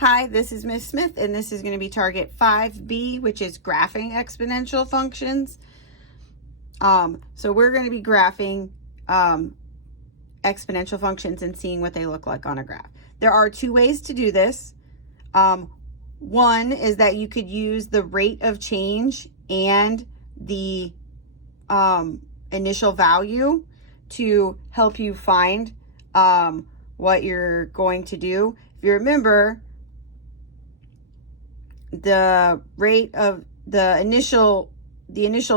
Hi, this is Miss Smith, and this is going to be target 5B, which is graphing exponential functions. So we're going to be graphing exponential functions and seeing what they look like on a graph. There are two ways to do this. One is that you could use the rate of change and the initial value to help you find what you're going to do. If you remember, the rate of the initial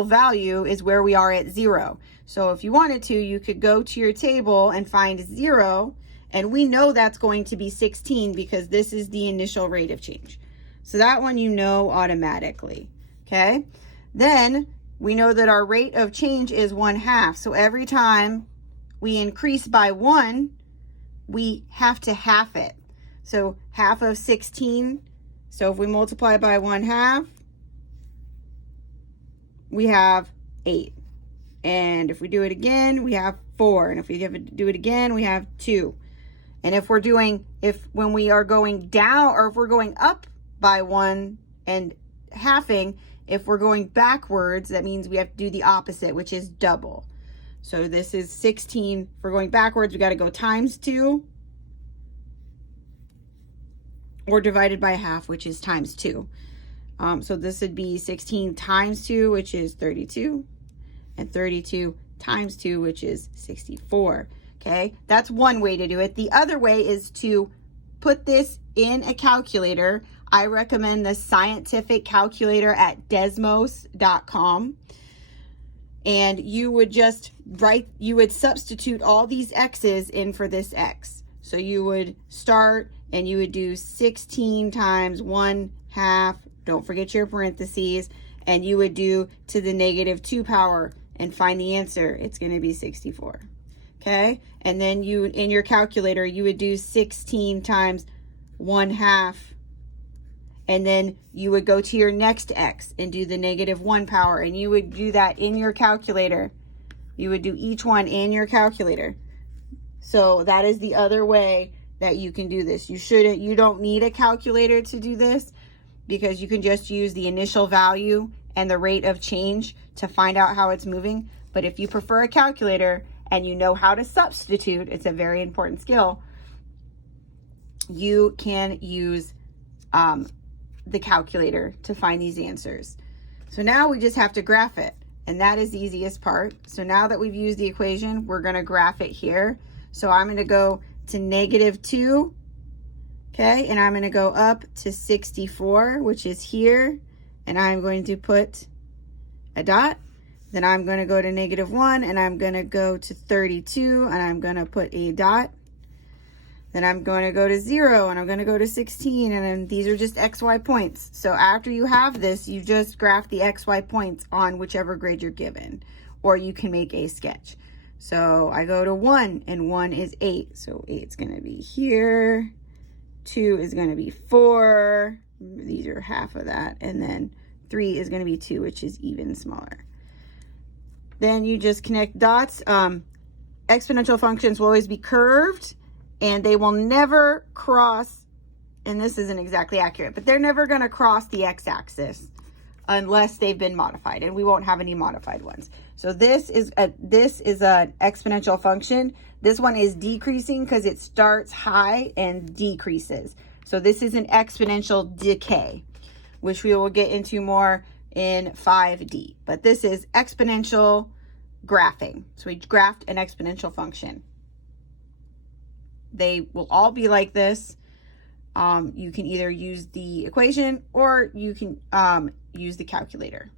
value is where we are at 0. So if you wanted to, you could go to your table and find 0, and we know that's going to be 16 because this is the initial rate of change. So that one you know automatically, okay? Then we know that our rate of change is 1/2. So every time we increase by 1, we have to half it. So half of 16, so if we multiply by 1/2, we have 8. And if we do it again, we have 4. And if we do it again, we have 2. And when we are going down, or if we're going up by 1 and halving, if we're going backwards, that means we have to do the opposite, which is double. So this is 16. If we're going backwards, we got to go times 2. Or divided by half, which is times 2. So this would be 16 times 2, which is 32. And 32 times 2, which is 64. Okay, that's one way to do it. The other way is to put this in a calculator. I recommend the scientific calculator at desmos.com. And you would substitute all these x's in for this x. So you would start and you would do 16 times 1/2, don't forget your parentheses, and you would do to the -2 power and find the answer. It's going to be 64. Okay? And then in your calculator, you would do 16 times 1/2, and then you would go to your next x and do the -1 power, and you would do that in your calculator. You would do each one in your calculator. So that is the other way that you can do this. You don't need a calculator to do this, because you can just use the initial value and the rate of change to find out how it's moving. But if you prefer a calculator and you know how to substitute, it's a very important skill, you can use the calculator to find these answers. So now we just have to graph it, and that is the easiest part. So now that we've used the equation, we're going to graph it here. So I'm going to go to -2, okay, and I'm going to go up to 64, which is here, and I'm going to put a dot. Then I'm going to go to -1, and I'm going to go to 32, and I'm going to put a dot. Then I'm going to go to 0, and I'm going to go to 16, and then these are just XY points. So after you have this, you just graph the XY points on whichever grade you're given, or you can make a sketch. So I go to 1, and 1 is 8. So 8's going to be here. 2 is going to be 4. These are half of that. And then 3 is going to be 2, which is even smaller. Then you just connect dots. Exponential functions will always be curved, and they will never cross, and this isn't exactly accurate, but they're never going to cross the x-axis unless they've been modified, and we won't have any modified ones. So this is an exponential function. This one is decreasing because it starts high and decreases. So this is an exponential decay, which we will get into more in 5D. But this is exponential graphing. So we graphed an exponential function. They will all be like this. You can either use the equation or you can use the calculator.